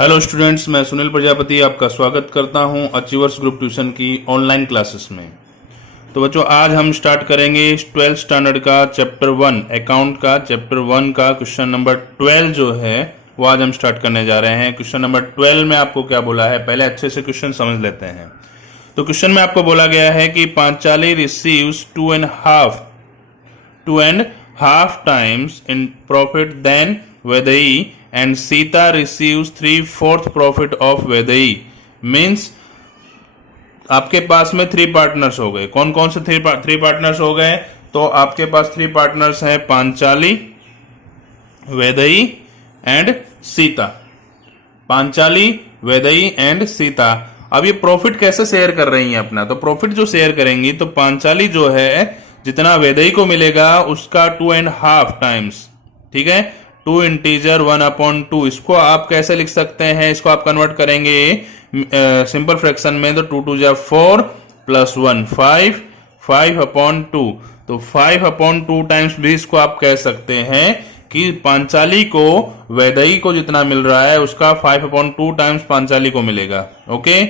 Hello students, मैं सुनील प्रजापति आपका स्वागत करता हूं अचीवर्स ग्रुप ट्यूशन की ऑनलाइन क्लासेस में। तो बच्चों, आज हम स्टार्ट करेंगे 12th स्टैंडर्ड का चैप्टर 1 अकाउंट का चैप्टर 1 का क्वेश्चन नंबर 12 जो है वो आज हम स्टार्ट करने जा रहे हैं। क्वेश्चन नंबर 12 में आपको क्या बोला है, पहले अच्छे से क्वेश्चन समझ लेते हैं। तो क्वेश्चन में आपको बोला गया है कि Panchali receives 2.5 times in profit than Vedai and Sita receives 3/4 profit of Vedai। Means आपके पास में 3 पार्टनर्स हो गए। कौन कौन से 3 पार्टनर्स हो गए? तो आपके पास 3 पार्टनर्स हैं, पांचाली, वेदई एंड सीता। पांचाली, वेदई एंड सीता। अब ये प्रॉफिट कैसे शेयर कर रही हैं अपना? तो प्रॉफिट जो शेयर करेंगी तो पांचाली जो है जितना वेदई को मिलेगा उसका 2.5 टाइम्स, ठीक है, 2 इंटीजर 1/2। इसको आप कैसे लिख सकते हैं? इसको आप कन्वर्ट करेंगे सिंपल फ्रैक्शन में, तो 2 2 जा 4 प्लस 1 5, 5/2। तो 5/2 टाइम्स भी इसको आप कह सकते हैं कि पांचाली को वेदई को जितना मिल रहा है उसका 5/2 टाइम्स पांचाली को मिलेगा। Okay.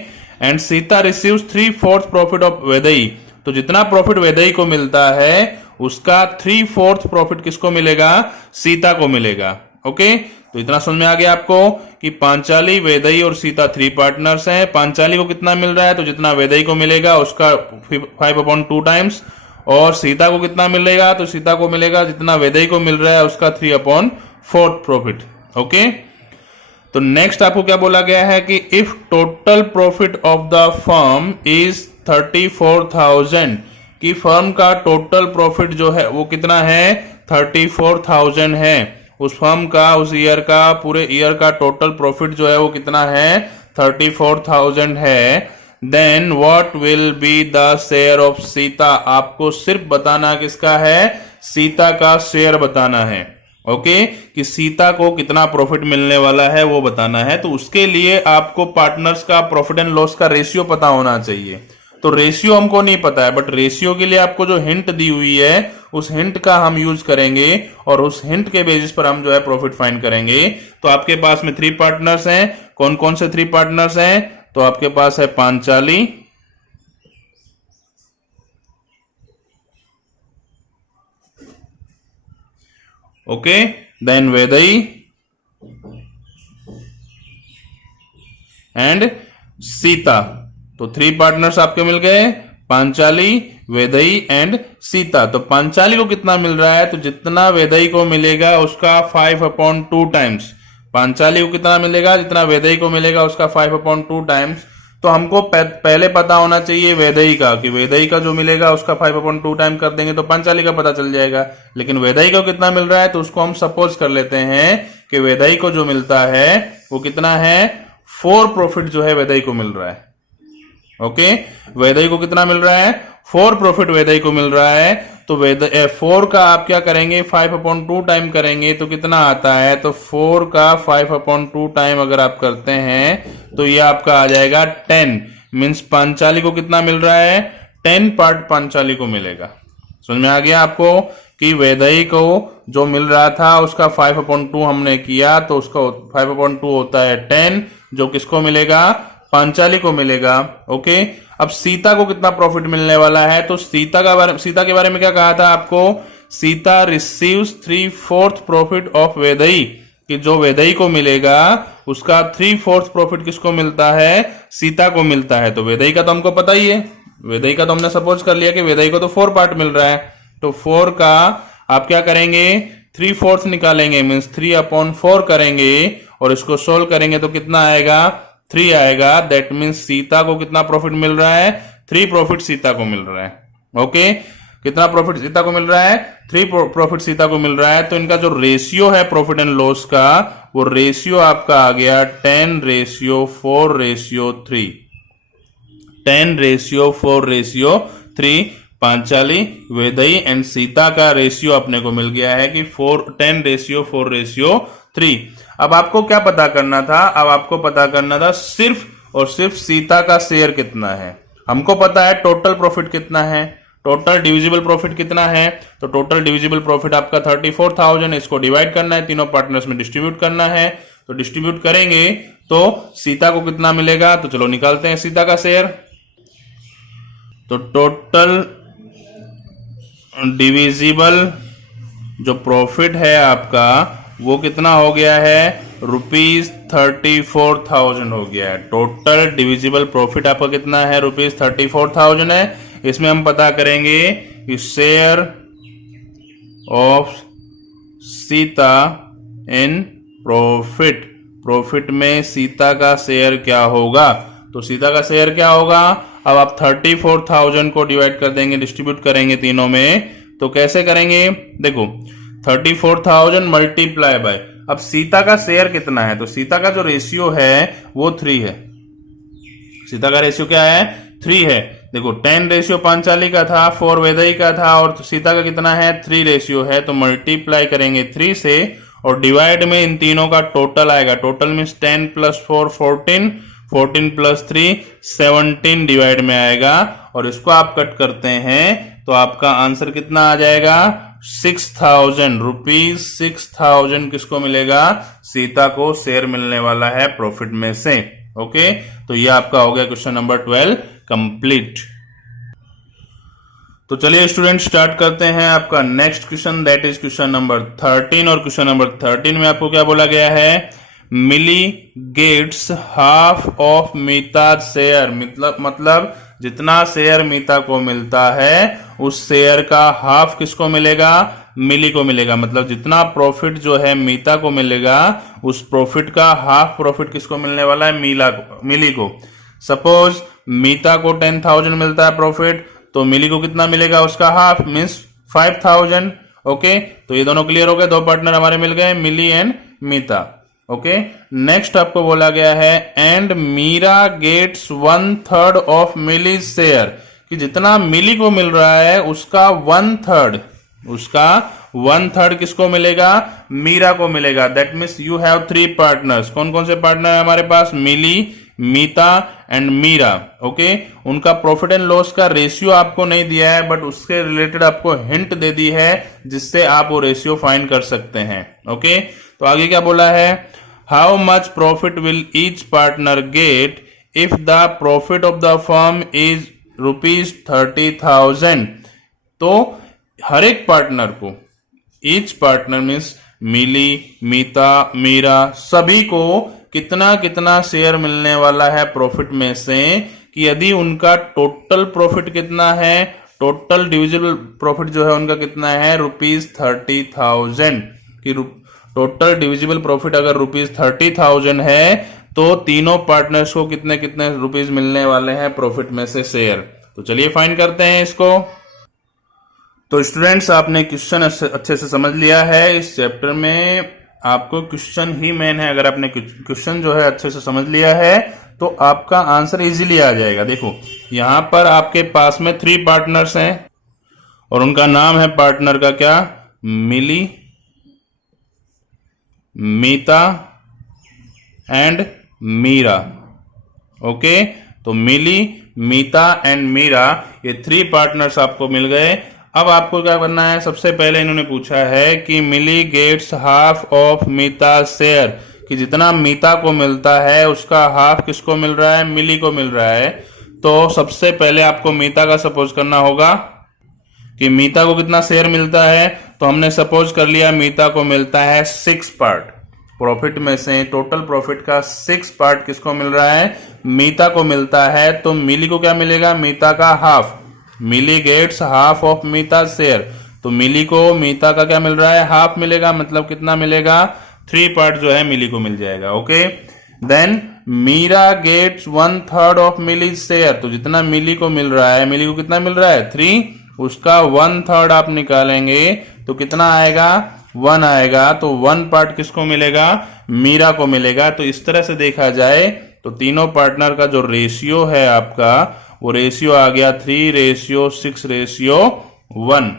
And Sita receives 3/4 profit of Vedai. तो जितना प्रॉफिट वेदई को मिलता है उसका 3/4 प्रॉफिट किसको मिलेगा? सीता को मिलेगा। ओके। तो इतना समझ में आ गया आपको कि पांचाली, वेदई और सीता 3 पार्टनर्स हैं। पांचाली को कितना मिल रहा है? तो जितना वेदई को मिलेगा उसका 5/2 टाइम्स। और सीता को कितना मिलेगा? तो सीता को मिलेगा जितना वेदई को मिल रहा है उसका 3/4 प्रॉफिट। ओके। तो नेक्स्ट आपको क्या बोला गया है कि if total profit of the firm is 34,000, कि फर्म का टोटल प्रॉफिट जो है वो कितना है? 34,000 है। उस फर्म का, उस ईयर का, पूरे ईयर का टोटल प्रॉफिट जो है वो कितना है? 34,000 है। Then what will be the share of Sita? आपको सिर्फ बताना किसका है? सीता का शेयर बताना है। ओके। कि सीता को कितना प्रॉफिट मिलने वाला है वो बताना है। तो उसके लिए आपको पार्टनर्स का प्रॉफिट एंड लॉस का रेशियो पता होना चाहिए। तो रेशियो हमको नहीं पता है, बट रेशियो के लिए आपको जो हिंट दी हुई है उस हिंट का हम यूज करेंगे और उस हिंट के बेसिस पर हम जो है प्रॉफिट फाइंड करेंगे। तो आपके पास में 3 पार्टनर्स हैं। कौन कौन से 3 पार्टनर्स हैं? तो आपके पास है Panchali, okay, then Vedai and Sita. तो 3 पार्टनर्स आपके मिल गए, पांचाली, वेदई एंड सीता। तो पांचाली को कितना मिल रहा है? तो जितना वेदई को मिलेगा उसका 5/2 टाइम्स। पांचाली को कितना मिलेगा? जितना वेदई को मिलेगा उसका 5/2 टाइम्स। तो हमको पहले पता होना चाहिए वेदई का, कि वेदई का जो मिलेगा उसका 5/2 टाइम कर देंगे तो पांचाली का पता चल जाएगा। लेकिन वेदई को कितना मिल रहा है तो उसको हम सपोज कर लेते हैं कि वेदई को जो मिलता है वो कितना है? 4 प्रॉफिट जो है वेदई को मिल रहा है। ओके। वेदई को कितना मिल रहा है? 4 प्रॉफिट वेदई को मिल रहा है। तो 4 का आप क्या करेंगे? 5/2 टाइम करेंगे तो कितना आता है? तो 4 का 5/2 टाइम अगर आप करते हैं तो ये आपका आ जाएगा 10। मीन्स पांचाली को कितना मिल रहा है? 10 पार्ट पांचाली को मिलेगा। समझ में आ गया आपको कि वेदई को जो मिल रहा था उसका 5/2 हमने किया तो उसका 5/2 होता है 10, जो किसको मिलेगा? पांचाली को मिलेगा। ओके। अब सीता को कितना प्रॉफिट मिलने वाला है? तो सीता के बारे में क्या कहा था आपको? सीता रिसीव्स 3/4 प्रॉफिट ऑफ वेदई, कि जो वेदई को मिलेगा उसका 3/4 प्रॉफिट किसको मिलता है? सीता को मिलता है। तो वेदई का तो हमको पता ही है, वेदई का तो हमने सपोज कर लिया कि वेदई को तो 4 पार्ट मिल रहा है। तो 4 का आप क्या करेंगे? 3/4 निकालेंगे, मीन्स 3/4 करेंगे और इसको सोल्व करेंगे तो कितना आएगा? 3 आएगा। दैट मीन्स सीता को कितना प्रॉफिट मिल रहा है? 3 प्रॉफिट सीता को मिल रहा है। ओके। कितना प्रॉफिट सीता को मिल रहा है? 3 प्रॉफिट सीता को मिल रहा है। तो इनका जो रेशियो है प्रॉफिट एंड लॉस का, वो रेशियो आपका आ गया 10:4:3। 10:4:3। पांचाली, वेदई एंड सीता का रेशियो अपने को मिल गया है कि 10:4:3। अब आपको क्या पता करना था? अब आपको पता करना था सिर्फ और सिर्फ सीता का शेयर कितना है। हमको पता है टोटल प्रॉफिट कितना है, टोटल डिविजिबल प्रॉफिट कितना है। तो टोटल डिविजिबल प्रॉफिट आपका 34,000, इसको डिवाइड करना है, तीनों पार्टनर्स में डिस्ट्रीब्यूट करना है। तो डिस्ट्रीब्यूट करेंगे तो सीता को कितना मिलेगा, तो चलो निकालते हैं सीता का शेयर। तो टोटल डिविजिबल जो प्रॉफिट है आपका वो कितना हो गया है, ₹34,000 हो गया है। टोटल डिविजिबल प्रॉफिट आपका कितना है, ₹34,000 है। इसमें हम पता करेंगे कि share of Sita in profit, profit में सीता का शेयर क्या होगा। तो सीता का शेयर क्या होगा, अब आप 34,000 को डिवाइड कर देंगे, डिस्ट्रीब्यूट करेंगे तीनों में। तो कैसे करेंगे, देखो 34,000 मल्टीप्लाई बाय, अब सीता का शेयर कितना है, तो सीता का जो रेशियो है वो 3 है। सीता का रेशियो क्या है, 3 है। देखो 10 रेशियो पांचाली का था, 4 वैदेही का था, और सीता का कितना है, 3 रेशियो है। तो मल्टीप्लाई करेंगे 3 से और डिवाइड में इन तीनों का टोटल आएगा। टोटल मीन्स 10 + 4 14, 14 + 3 17 डिवाइड में आएगा। और इसको आप कट करते हैं तो आपका आंसर कितना आ जाएगा, 6,000 रुपीज। 6,000 किसको मिलेगा, सीता को शेयर मिलने वाला है प्रॉफिट में से। ओके, तो ये आपका हो गया क्वेश्चन नंबर 12 कंप्लीट। तो चलिए स्टूडेंट स्टार्ट करते हैं आपका next question, that is question number 13। और क्वेश्चन नंबर 13 में आपको क्या बोला गया है, Mili gets half of Meeta share, मतलब जितना शेयर मीता को मिलता है उस शेयर का हाफ किसको मिलेगा, मिली को मिलेगा। मतलब जितना प्रॉफिट जो है मीता को मिलेगा उस प्रॉफिट का हाफ प्रॉफिट किसको मिलने वाला है, मिली को। सपोज मीता को 10,000 मिलता है प्रॉफिट, तो मिली को कितना मिलेगा, उसका हाफ मीन्स 5,000। ओके, तो ये दोनों क्लियर हो गए, दो पार्टनर हमारे मिल गए, Mili and Meeta. Okay, next आपको बोला गया है and Meera gets 1/3 of Mili share, कि जितना मिली को मिल रहा है उसका 1/3 किसको मिलेगा, मीरा को मिलेगा। That means you have 3 partners. कौन कौन से पार्टनर है हमारे पास, मिली, मीता एंड मीरा। ओके, उनका प्रॉफिट एंड लॉस का रेशियो आपको नहीं दिया है, बट उसके रिलेटेड आपको हिंट दे दी है जिससे आप वो रेशियो फाइंड कर सकते हैं। ओके, तो आगे क्या बोला है, how much profit will each partner get if the profit of the firm is ₹30,000। तो हर एक पार्टनर को, ईच पार्टनर मीन्स मिली, मीता, मीरा, सभी को कितना कितना शेयर मिलने वाला है प्रॉफिट में से, कि यदि उनका टोटल प्रॉफिट कितना है, टोटल डिविजिबल प्रॉफिट जो है उनका कितना है, ₹30,000। कि टोटल डिविजिबल प्रॉफिट अगर ₹30,000 है तो तीनों पार्टनर्स को कितने कितने रुपीज मिलने वाले हैं प्रॉफिट में से शेयर। तो चलिए फाइंड करते हैं इसको। तो स्टूडेंट्स आपने क्वेश्चन अच्छे से समझ लिया है। इस चैप्टर में आपको क्वेश्चन ही मेन है। अगर आपने क्वेश्चन जो है अच्छे से समझ लिया है तो आपका आंसर इजीली आ जाएगा। देखो यहां पर आपके पास में 3 पार्टनर्स हैं और उनका नाम है पार्टनर का क्या, मिली, मीता एंड मीरा। ओके, तो मिली, मीता एंड मीरा, ये 3 पार्टनर्स आपको मिल गए। अब आपको क्या करना है, सबसे पहले इन्होंने पूछा है कि Mili gets half of Meeta share, कि जितना मीता को मिलता है उसका हाफ किसको मिल रहा है, मिली को मिल रहा है। तो सबसे पहले आपको मीता का सपोज करना होगा कि मीता को कितना शेयर मिलता है। तो हमने सपोज कर लिया मीता को मिलता है 6 पार्ट प्रॉफिट में से, टोटल प्रॉफिट का 6 पार्ट किसको मिल रहा है, मीता को मिलता है। तो मिली को क्या मिलेगा, मीता का half, Mili gets half of Meeta share. तो मिली को मीता का क्या मिल रहा है, हाफ मिलेगा, मतलब कितना मिलेगा, 3 पार्ट जो है मिली को मिल जाएगा। Okay, then Meera gets 1/3 of Mili share, तो जितना मिली को मिल रहा है, मिली को कितना मिल रहा है 3, उसका 1/3 आप निकालेंगे तो कितना आएगा, 1 आएगा। तो 1 पार्ट किसको मिलेगा, मीरा को मिलेगा। तो इस तरह से देखा जाए तो तीनों पार्टनर का जो रेशियो है आपका, वो रेशियो आ गया 3:6:1।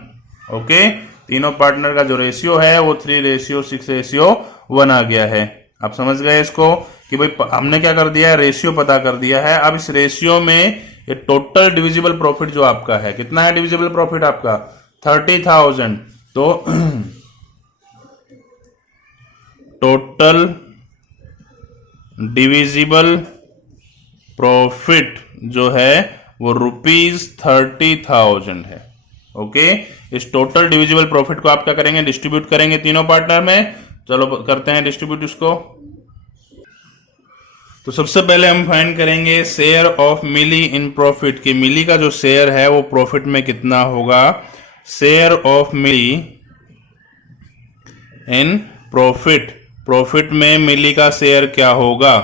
ओके, तीनों पार्टनर का जो रेशियो है वो 3:6:1 आ गया है। आप समझ गए इसको कि भाई हमने क्या कर दिया है, रेशियो पता कर दिया है। अब इस रेशियो में ये टोटल डिविजिबल प्रॉफिट जो आपका है, कितना है डिविजिबल प्रॉफिट आपका, 30,000। तो टोटल डिविजिबल प्रॉफिट जो है वो ₹30,000 है। ओके, इस टोटल डिविजिबल प्रॉफिट को आप क्या करेंगे, डिस्ट्रीब्यूट करेंगे तीनों पार्टनर में। चलो करते हैं डिस्ट्रीब्यूट इसको। तो सबसे पहले हम फाइंड करेंगे share of Mili in profit, कि मिली का जो शेयर है वो प्रॉफिट में कितना होगा। Share of Mili in profit, profit में मिली का शेयर क्या होगा,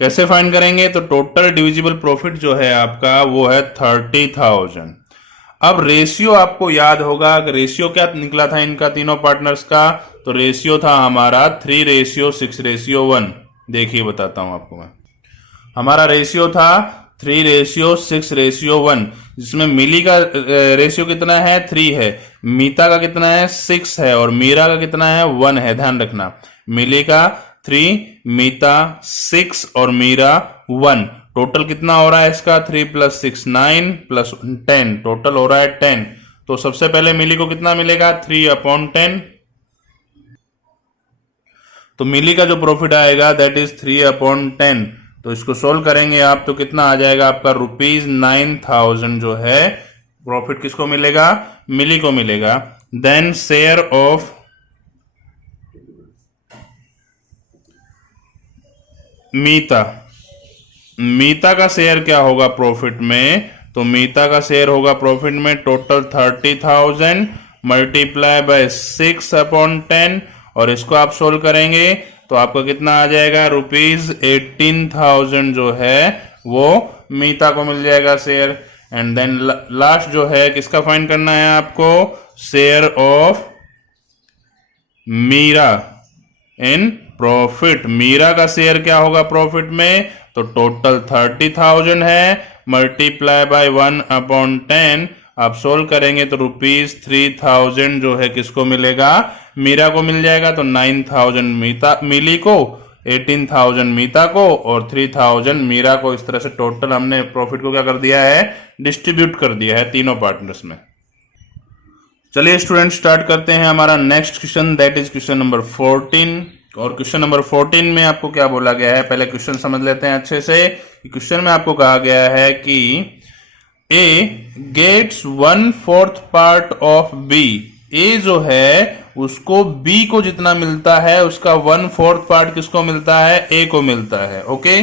कैसे फाइंड करेंगे। तो टोटल डिविजिबल प्रॉफिट जो है आपका वो है 30,000। अब रेशियो आपको याद होगा, रेशियो क्या निकला था इनका तीनों पार्टनर्स का, तो रेशियो था हमारा 3:6:1। देखिए बताता हूं आपको मैं, हमारा रेशियो था 3:6:1, जिसमें मिली का रेशियो कितना है, 3 है, मीता का कितना है, 6 है, और मीरा का कितना है, 1 है। ध्यान रखना, मिली का 3, मीता 6 और मीरा 1। टोटल कितना हो रहा है इसका, 3 + 6 9 + 10, टोटल हो रहा है 10। तो सबसे पहले मिली को कितना मिलेगा, 3/10। तो मिली का जो प्रॉफिट आएगा दैट इज 3/10। तो इसको सोल्व करेंगे आप तो कितना आ जाएगा आपका, ₹9,000 जो है प्रॉफिट किसको मिलेगा, मिली को मिलेगा। देन शेयर ऑफ मीता, मीता का शेयर क्या होगा प्रॉफिट में, तो मीता का शेयर होगा प्रॉफिट में टोटल 30,000 मल्टीप्लाई बाय 6/10, और इसको आप सोल्व करेंगे तो आपको कितना आ जाएगा, ₹18,000 जो है वो मीता को मिल जाएगा शेयर। एंड देन लास्ट जो है किसका फाइंड करना है आपको, share of Meera in profit, Meera का शेयर क्या होगा प्रॉफिट में, तो टोटल 30,000 है मल्टीप्लाई बाय 1/10। आप सोल्व करेंगे तो ₹3,000 जो है किसको मिलेगा, मीरा को मिल जाएगा। तो 9,000 मीता मिली को, 18,000 मीता को और 3,000 मीरा को। इस तरह से टोटल हमने प्रॉफिट को क्या कर दिया है, डिस्ट्रीब्यूट कर दिया है तीनों पार्टनर्स में। चलिए स्टूडेंट स्टार्ट करते हैं हमारा next question, that is question number 14। और क्वेश्चन नंबर 14 में आपको क्या बोला गया है, पहले क्वेश्चन समझ लेते हैं अच्छे से। क्वेश्चन में आपको कहा गया है कि A gets 1/4 part of B, A जो है उसको बी को जितना मिलता है उसका 1/4 पार्ट किसको मिलता है, ए को मिलता है। Okay,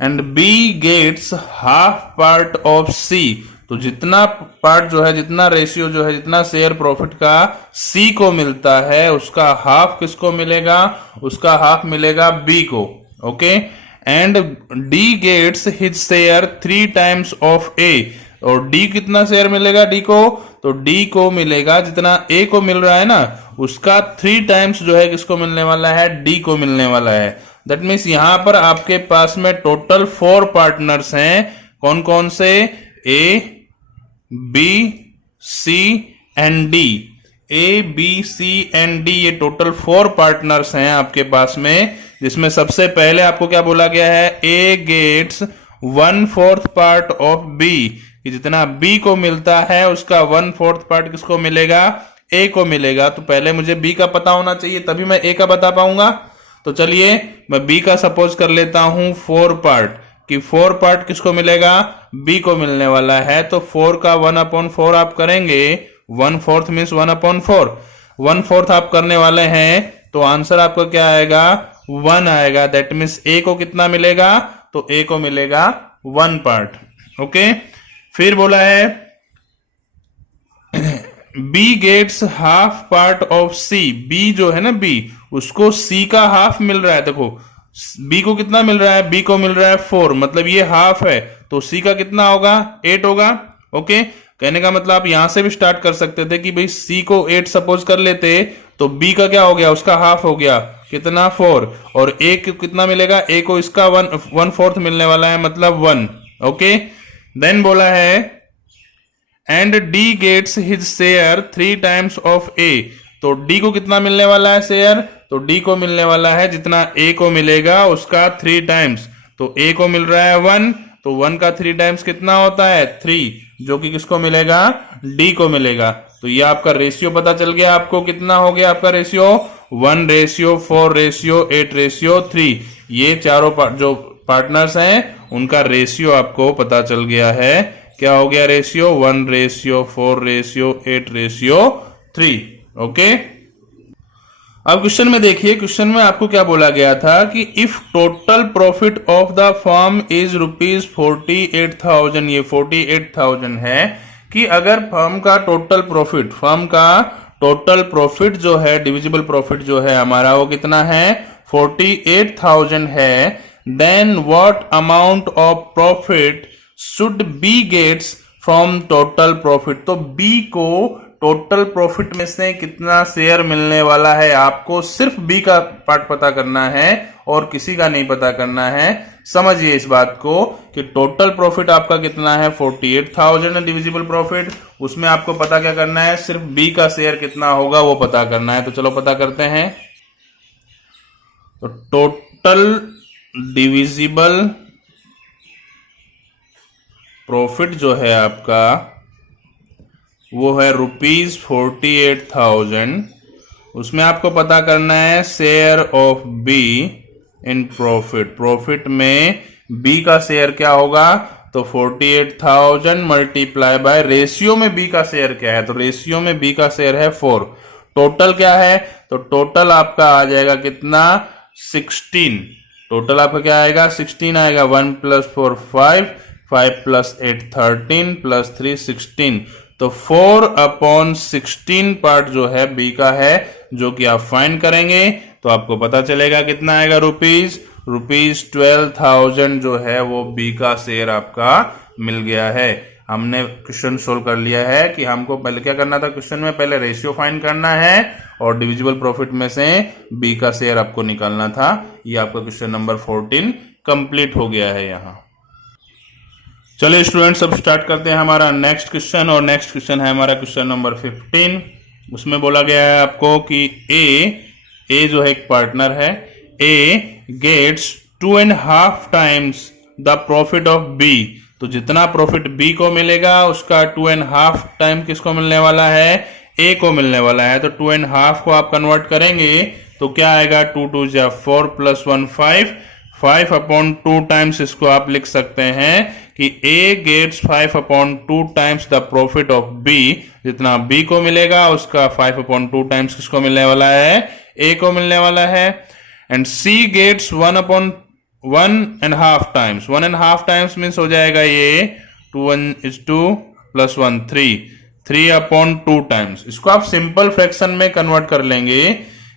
and B gets half part of C, तो जितना पार्ट जो है, जितना रेशियो जो है, जितना शेयर प्रॉफिट का सी को मिलता है उसका हाफ किसको मिलेगा, उसका हाफ मिलेगा बी को। Okay, and D gets his share 3 times of A, और डी कितना शेयर मिलेगा डी को, तो डी को मिलेगा जितना ए को मिल रहा है ना उसका 3 टाइम्स जो है किसको मिलने वाला है, डी को मिलने वाला है। दैट मीन्स यहां पर आपके पास में टोटल 4 पार्टनर्स हैं। कौन कौन से, A B C and D, A B C and D, ये टोटल 4 पार्टनर्स हैं आपके पास में, जिसमें सबसे पहले आपको क्या बोला गया है, A gets 1/4 part of B, कि जितना बी को मिलता है उसका 1/4 पार्ट किसको मिलेगा, ए को मिलेगा। तो पहले मुझे बी का पता होना चाहिए तभी मैं ए का बता पाऊंगा। तो चलिए मैं बी का सपोज कर लेता हूं 4 पार्ट, कि 4 पार्ट किसको मिलेगा, बी को मिलने वाला है। तो 4 का 1/4 आप करेंगे, 1/4 मीन्स 1/4, 1/4 आप करने वाले हैं तो आंसर आपका क्या आएगा, 1 आएगा। दैट मीन्स ए को कितना मिलेगा, तो ए को मिलेगा 1 पार्ट। ओके, फिर बोला है B gets half part of C, B जो है ना बी, उसको सी का हाफ मिल रहा है। देखो बी को कितना मिल रहा है, बी को मिल रहा है 4, मतलब ये हाफ है, तो सी का कितना होगा, 8 होगा। ओके, कहने का मतलब आप यहां से भी स्टार्ट कर सकते थे कि भाई सी को 8 सपोज कर लेते तो बी का क्या हो गया, उसका हाफ हो गया कितना, 4, और ए को कितना मिलेगा, ए को इसका 1/4 मिलने वाला है, मतलब 1। ओके, देन बोला है and D gets his share 3 times of A, तो डी को कितना मिलने वाला है शेयर, तो डी को मिलने वाला है जितना ए को मिलेगा उसका 3 टाइम्स। तो ए को मिल रहा है 1, तो 1 का 3 टाइम्स कितना होता है, 3, जो कि किसको मिलेगा, डी को मिलेगा। तो ये आपका रेशियो पता चल गया आपको, कितना हो गया आपका रेशियो, 1:4:8:3, ये चारों जो पार्टनर्स हैं उनका रेशियो आपको पता चल गया है। क्या हो गया रेशियो? 1:4:8:3। ओके, अब क्वेश्चन में देखिए, क्वेश्चन में आपको क्या बोला गया था कि if total profit of the firm is ₹48,000, ये 48,000 है कि अगर फर्म का टोटल प्रॉफिट जो है, डिविजिबल प्रॉफिट जो है हमारा, वो कितना है? 48,000 है। Then what amount of profit should be gets from total profit. तो बी को टोटल प्रॉफिट में से कितना शेयर मिलने वाला है, आपको सिर्फ बी का पार्ट पता करना है और किसी का नहीं पता करना है। समझिए इस बात को कि टोटल प्रॉफिट आपका कितना है? 48,000 है डिविजिबल प्रॉफिट, उसमें आपको पता क्या करना है? सिर्फ बी का शेयर कितना होगा वो पता करना है। तो चलो पता करते हैं। तो टोटल डिविजिबल प्रॉफिट जो है आपका वो है ₹48,000। उसमें आपको पता करना है share of be in profit. Profit में बी का शेयर क्या होगा? तो 48,000 मल्टीप्लाई बाय रेशियो में बी का शेयर क्या है? तो रेशियो में बी का शेयर है 4। टोटल क्या है? तो टोटल आपका आ जाएगा कितना? 16। टोटल आपका क्या आएगा? 16 आएगा। 1 + 4 5, 5 + 8 13 + 3 16। तो 4/16 पार्ट जो है बी का है, जो कि आप फाइंड करेंगे तो आपको पता चलेगा कितना आएगा? ₹12,000 जो है वो बी का शेयर आपका मिल गया है। हमने क्वेश्चन सोल्व कर लिया है कि हमको पहले क्या करना था। क्वेश्चन में पहले रेशियो फाइंड करना है और डिविजिबल प्रॉफिट में से बी का शेयर आपको निकालना था। ये आपका क्वेश्चन नंबर 14 कंप्लीट हो गया है यहाँ। चलिए स्टूडेंट्स, अब स्टार्ट करते हैं हमारा नेक्स्ट क्वेश्चन, और नेक्स्ट क्वेश्चन है हमारा क्वेश्चन नंबर 15। उसमें बोला गया है आपको कि ए जो है एक पार्टनर है, A gets 2.5 times the profit of B. तो जितना प्रॉफिट बी को मिलेगा उसका 2.5 टाइम किसको मिलने वाला है? ए को मिलने वाला है। तो 2.5 को आप कन्वर्ट करेंगे तो क्या आएगा? 2 2 जा 4 + 1 5, 5/2 टाइम्स इसको आप लिख सकते हैं कि A gets 5/2 times the profit of B। जितना B को मिलेगा उसका 5/2 टाइम्स किसको मिलने वाला है? A को मिलने वाला है। And C gets 1/1.5 times. 1.5 times means हो जाएगा ये 2 1 is 2 + 1 3, 3/2 टाइम्स। इसको आप सिंपल फ्रैक्शन में कन्वर्ट कर लेंगे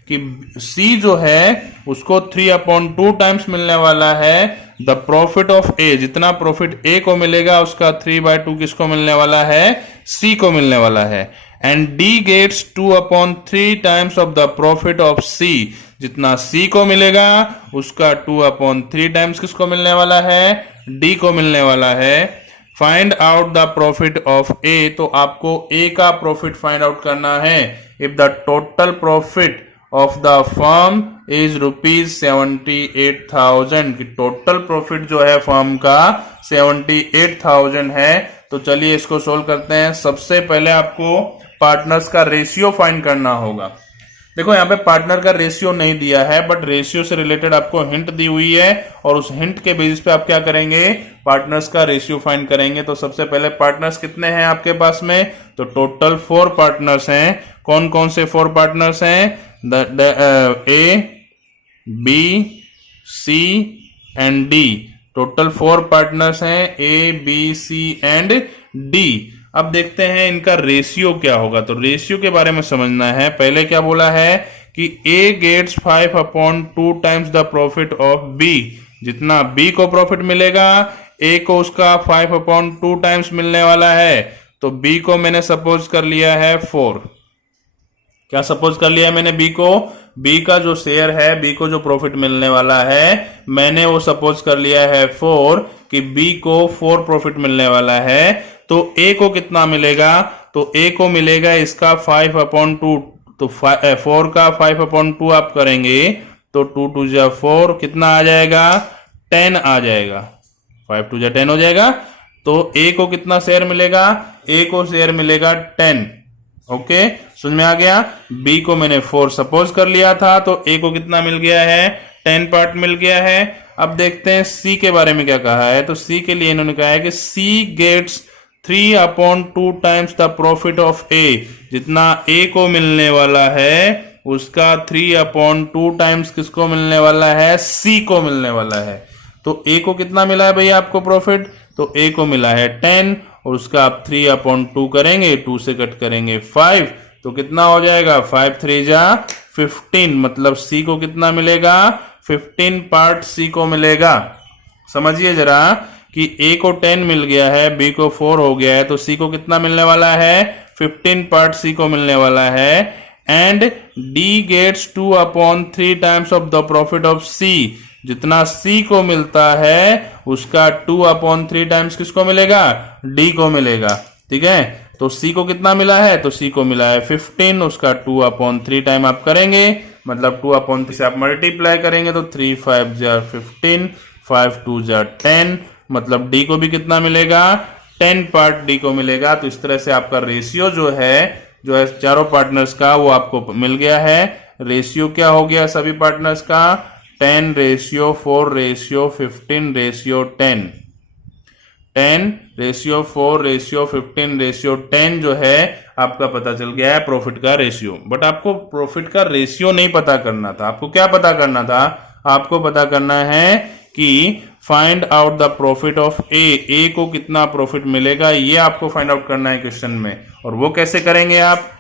कि C जो है उसको 3/2 टाइम्स मिलने वाला है द प्रॉफिट ऑफ A। जितना प्रॉफिट A को मिलेगा उसका 3/2 किसको मिलने वाला है? C को मिलने वाला है। And D gets 2/3 times of the profit of C। जितना C को मिलेगा उसका 2/3 टाइम्स किसको मिलने वाला है? D को मिलने वाला है। Find out the profit of A। तो आपको A का प्रॉफिट फाइंड आउट करना है। If the total profit of the firm is ₹78,000, की टोटल प्रॉफिट जो है फर्म का 78,000 है। तो चलिए इसको सोल्व करते हैं। सबसे पहले आपको पार्टनर्स का रेशियो फाइंड करना होगा। देखो यहाँ पे पार्टनर का रेशियो नहीं दिया है, बट रेशियो से रिलेटेड आपको हिंट दी हुई है और उस हिंट के बेसिस पे आप क्या करेंगे? पार्टनर्स का रेशियो फाइंड करेंगे। तो सबसे पहले पार्टनर्स कितने हैं आपके पास में? तो टोटल 4 पार्टनर्स हैं। कौन कौन से 4 पार्टनर्स हैं? A, B, C and D। Total 4 partners हैं, A, B, C and D। अब देखते हैं इनका रेशियो क्या होगा। तो रेशियो के बारे में समझना है। पहले क्या बोला है कि A gets 5/2 times the profit of B। जितना B को प्रॉफिट मिलेगा A को उसका 5/2 टाइम्स मिलने वाला है। तो B को मैंने सपोज कर लिया है 4। क्या सपोज कर लिया है मैंने? B को, B का जो शेयर है, B को जो प्रॉफिट मिलने वाला है, मैंने वो सपोज कर लिया है 4, कि B को 4 प्रॉफिट मिलने वाला है। तो A को कितना मिलेगा? तो A को मिलेगा इसका 5/2। तो 4 का 5/2 आप करेंगे तो 2 2 जा 4, कितना आ जाएगा? 10 आ जाएगा। 5 2 जा 10 हो जाएगा। तो A को कितना शेयर मिलेगा? A को शेयर मिलेगा 10। ओके, समझ में आ गया। बी को मैंने 4 सपोज कर लिया था, तो ए को कितना मिल गया है, 10 पार्ट मिल गया है। अब देखते हैं सी के बारे में क्या कहा है। तो सी के लिए इन्होंने कहा है कि C gets 3/2 times the profit of A. जितना ए को मिलने वाला है उसका 3/2 टाइम्स किसको मिलने वाला है, सी को मिलने वाला है। तो ए को कितना मिला है भैया आपको प्रॉफिट, तो ए को मिला है 10 और उसका आप 3/2 करेंगे, 2 से कट करेंगे 5, तो कितना हो जाएगा, 5 3 जा 15, मतलब सी को कितना मिलेगा, 15 पार्ट सी को मिलेगा। समझिए जरा कि ए को 10 मिल गया है, बी को 4 हो गया है, तो सी को कितना मिलने वाला है, 15 पार्ट सी को मिलने वाला है। And D gets 2/3 times of the profit of C. जितना सी को मिलता है उसका 2/3 टाइम्स किसको मिलेगा, डी को मिलेगा। ठीक है, तो सी को कितना मिला है, तो सी को मिला है 15, उसका 2/3 टाइम आप करेंगे, मतलब 2/3 से आप मल्टीप्लाई करेंगे तो 3 5 जा 15, 5 2 जा 10, मतलब डी को भी कितना मिलेगा, 10 पार्ट डी को मिलेगा। तो इस तरह से आपका रेशियो जो है चारों पार्टनर्स का वो आपको मिल गया है। रेशियो क्या हो गया सभी पार्टनर्स का, 10:4:15:10, 10:4:15:10 जो है आपका पता चल गया है प्रॉफिट का रेशियो। बट आपको प्रॉफिट का रेशियो नहीं पता करना था, आपको क्या पता करना था, आपको पता करना है कि find out the profit of A को कितना प्रॉफिट मिलेगा, ये आपको फाइंड आउट करना है क्वेश्चन में। और वो कैसे करेंगे आप,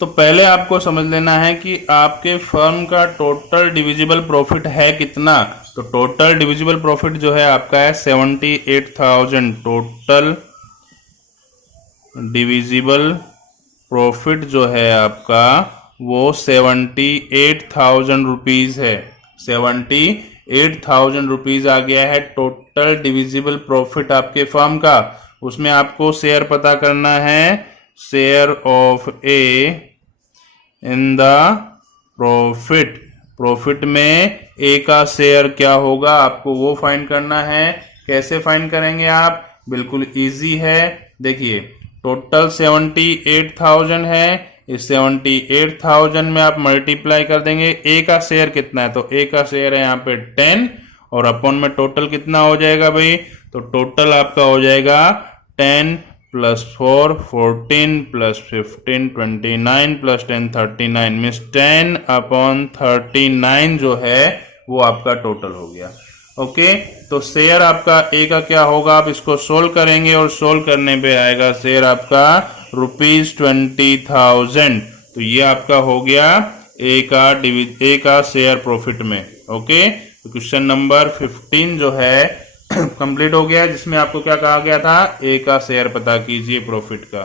तो पहले आपको समझ लेना है कि आपके फर्म का टोटल डिविजिबल प्रॉफिट है कितना। तो टोटल डिविजिबल प्रॉफिट जो है आपका है 78,000। टोटल डिविजिबल प्रॉफिट जो है आपका वो 78,000 रुपीज है। 78,000 रुपीज आ गया है टोटल डिविजिबल प्रॉफिट आपके फर्म का। उसमें आपको शेयर पता करना है, share of A in the profit. Profit में ए का शेयर क्या होगा आपको वो फाइंड करना है। कैसे फाइंड करेंगे आप, बिल्कुल इजी है। देखिए टोटल 78,000 है, इस 78,000 में आप मल्टीप्लाई कर देंगे, ए का शेयर कितना है, तो ए का शेयर है यहाँ पे 10 और अपॉन में टोटल कितना हो जाएगा भाई, तो टोटल आपका हो जाएगा 10 + 4 14 + 15 29 + 10 39, मीन्स 10/39 जो है वो आपका टोटल हो गया। ओके, तो शेयर आपका ए का क्या होगा, आप इसको सोल्व करेंगे और सोल्व करने पे आएगा शेयर आपका ₹20,000। तो ये आपका हो गया ए का शेयर प्रॉफिट में। ओके, तो क्वेश्चन नंबर 15 जो है कंप्लीट हो गया, जिसमें आपको क्या कहा गया था, ए का शेयर पता कीजिए प्रॉफिट का।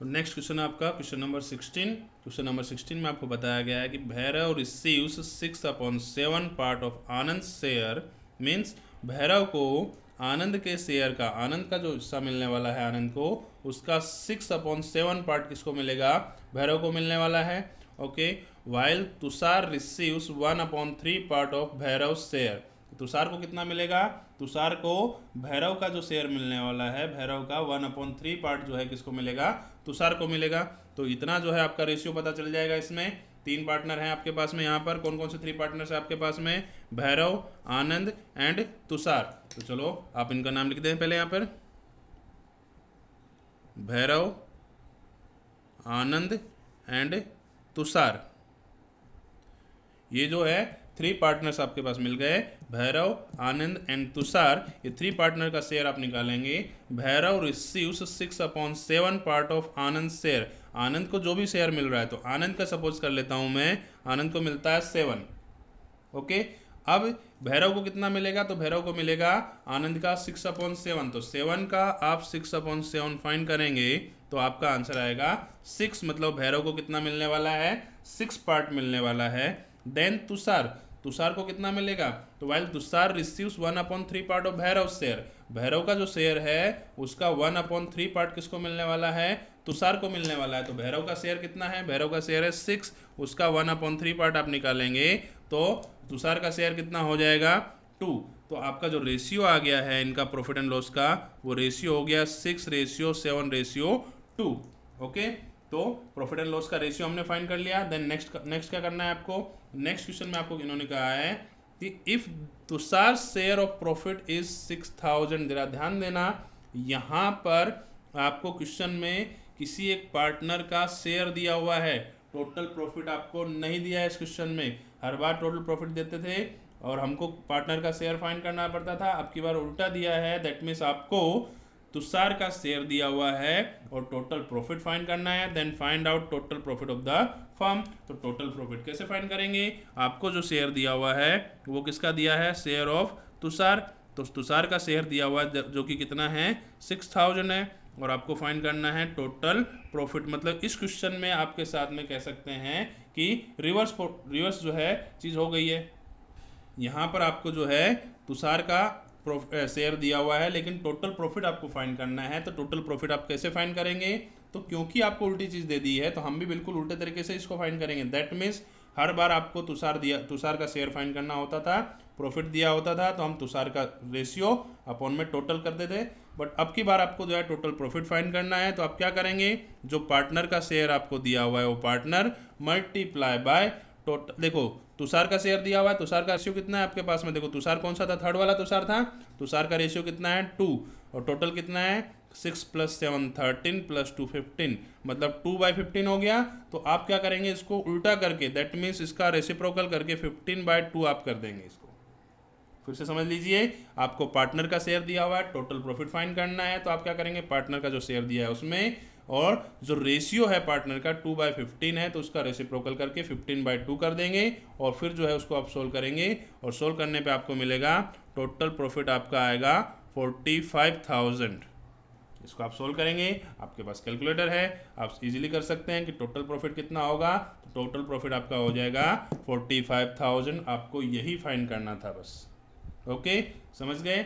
तो नेक्स्ट क्वेश्चन आपका क्वेश्चन नंबर 16। क्वेश्चन नंबर 16 में आपको बताया गया है कि Bhairav receives 6/7 part of Anand share. Means Bhairav को आनंद के शेयर का, आनंद का जो हिस्सा मिलने वाला है आनंद को, उसका 6/7 पार्ट किसको मिलेगा, भैरव को मिलने वाला है। Okay, while Tushar receives 1/3 part of Bhairav share. Tushar को कितना मिलेगा, तुषार को भैरव का जो शेयर मिलने वाला है, भैरव का 1/3 पार्ट जो है किसको मिलेगा, तुषार को मिलेगा। तो इतना जो है आपका रेशियो पता चल जाएगा। इसमें 3 पार्टनर हैं आपके पास में, यहाँ पर कौन कौन से 3 पार्टनर्स हैं आपके पास में, भैरव, आनंद एंड तुषार। तो चलो आप इनका नाम लिख दें पहले यहाँ पर, भैरव, आनंद एंड तुषार। ये जो है 3 पार्टनर्स आपके पास मिल गए, भैरव, आनंद एंड तुषार। ये 3 पार्टनर का शेयर आप निकालेंगे। Bhairav receives 6/7 part of Anand share. Anand को जो भी शेयर मिल रहा है, तो आनंद का सपोज कर लेता हूं मैं, आनंद को मिलता है 7। ओके, अब भैरव को कितना मिलेगा, तो भैरव को मिलेगा आनंद का 6/7। तो 7 का आप 6/7 फाइंड करेंगे तो आपका आंसर आएगा 6, मतलब भैरव को कितना मिलने वाला है, 6 पार्ट मिलने वाला है। देन तुषार, तुषार को कितना मिलेगा, तो while Tushar receives 1/3 part of Bhairav share. Bhairav का जो शेयर है उसका 1/3 पार्ट किसको मिलने वाला है, तुषार को मिलने वाला है। तो भैरव का शेयर कितना है, भैरव का शेयर है 6, उसका 1/3 पार्ट आप निकालेंगे तो तुषार का शेयर कितना हो जाएगा 2। तो आपका जो रेशियो आ गया है इनका प्रॉफिट एंड लॉस का, वो रेशियो हो गया 6:7:2। ओके, तो प्रॉफिट एंड लॉस का रेशियो हमने फाइंड कर लिया। देन नेक्स्ट क्या करना है आपको, नेक्स्ट क्वेश्चन में आपको इन्होंने कहा है कि if Tushar share of profit is 6000। जरा ध्यान देना, यहाँ पर आपको क्वेश्चन में किसी एक पार्टनर का शेयर दिया हुआ है, टोटल प्रॉफिट आपको नहीं दिया है। इस क्वेश्चन में हर बार टोटल प्रॉफिट देते थे और हमको पार्टनर का शेयर फाइंड करना पड़ता था। अब की बार उल्टा दिया है, दैट मीन्स आपको तुषार का शेयर दिया हुआ है और टोटल प्रॉफिट फाइंड करना है। Then find out total profit of the firm. तो टोटल प्रॉफिट कैसे फाइंड करेंगे, आपको जो शेयर दिया हुआ है वो किसका दिया है, शेयर ऑफ तुषार। तो तुषार का शेयर दिया हुआ है जो कि कितना है, 6000 है, और आपको फाइंड करना है टोटल प्रॉफिट। मतलब इस क्वेश्चन में आपके साथ में कह सकते हैं कि रिवर्स जो है चीज़ हो गई है। यहाँ पर आपको जो है तुषार का शेयर दिया हुआ है, लेकिन टोटल प्रॉफिट आपको फाइंड करना है। तो टोटल प्रॉफिट आप कैसे फाइंड करेंगे, तो क्योंकि आपको उल्टी चीज़ दे दी है तो हम भी बिल्कुल उल्टे तरीके से इसको फाइंड करेंगे। दैट मीन्स हर बार आपको तुषार का शेयर फाइंड करना होता था, प्रॉफिट दिया होता था, तो हम तुषार का रेशियो अपॉन में टोटल करते थे। बट अब की बार आपको जो है टोटल प्रॉफिट फाइंड करना है, तो आप क्या करेंगे, जो पार्टनर का शेयर आपको दिया हुआ है वो पार्टनर मल्टीप्लाई बाय टोटल। देखो तुषार का शेयर दिया हुआ है, तुषार का रेशियो कितना है आपके पास में, देखो तुषार कौन सा था, थर्ड वाला तुषार था। तुषार का रेशियो कितना है, 2, और टोटल कितना है, 6 + 7 13 + 2 15, मतलब 2/15 हो गया। तो आप क्या करेंगे, इसको उल्टा करके, दैट मीन्स इसका रेसिप्रोकल करके 15/2 आप कर देंगे। इसको फिर से समझ लीजिए, आपको पार्टनर का शेयर दिया हुआ है, टोटल प्रॉफिट फाइंड करना है, तो आप क्या करेंगे, पार्टनर का जो शेयर दिया है उसमें, और जो रेशियो है पार्टनर का 2/15 है, तो उसका रेसिप्रोकल करके 15/2 कर देंगे, और फिर जो है उसको आप सोल्व करेंगे, और सोल्व करने पे आपको मिलेगा टोटल प्रॉफिट आपका आएगा 45,000। इसको आप सोल्व करेंगे, आपके पास कैलकुलेटर है, आप इजीली कर सकते हैं कि टोटल प्रॉफिट कितना होगा। तो टोटल प्रॉफिट आपका हो जाएगा 45,000। आपको यही फाइंड करना था बस। ओके, समझ गए।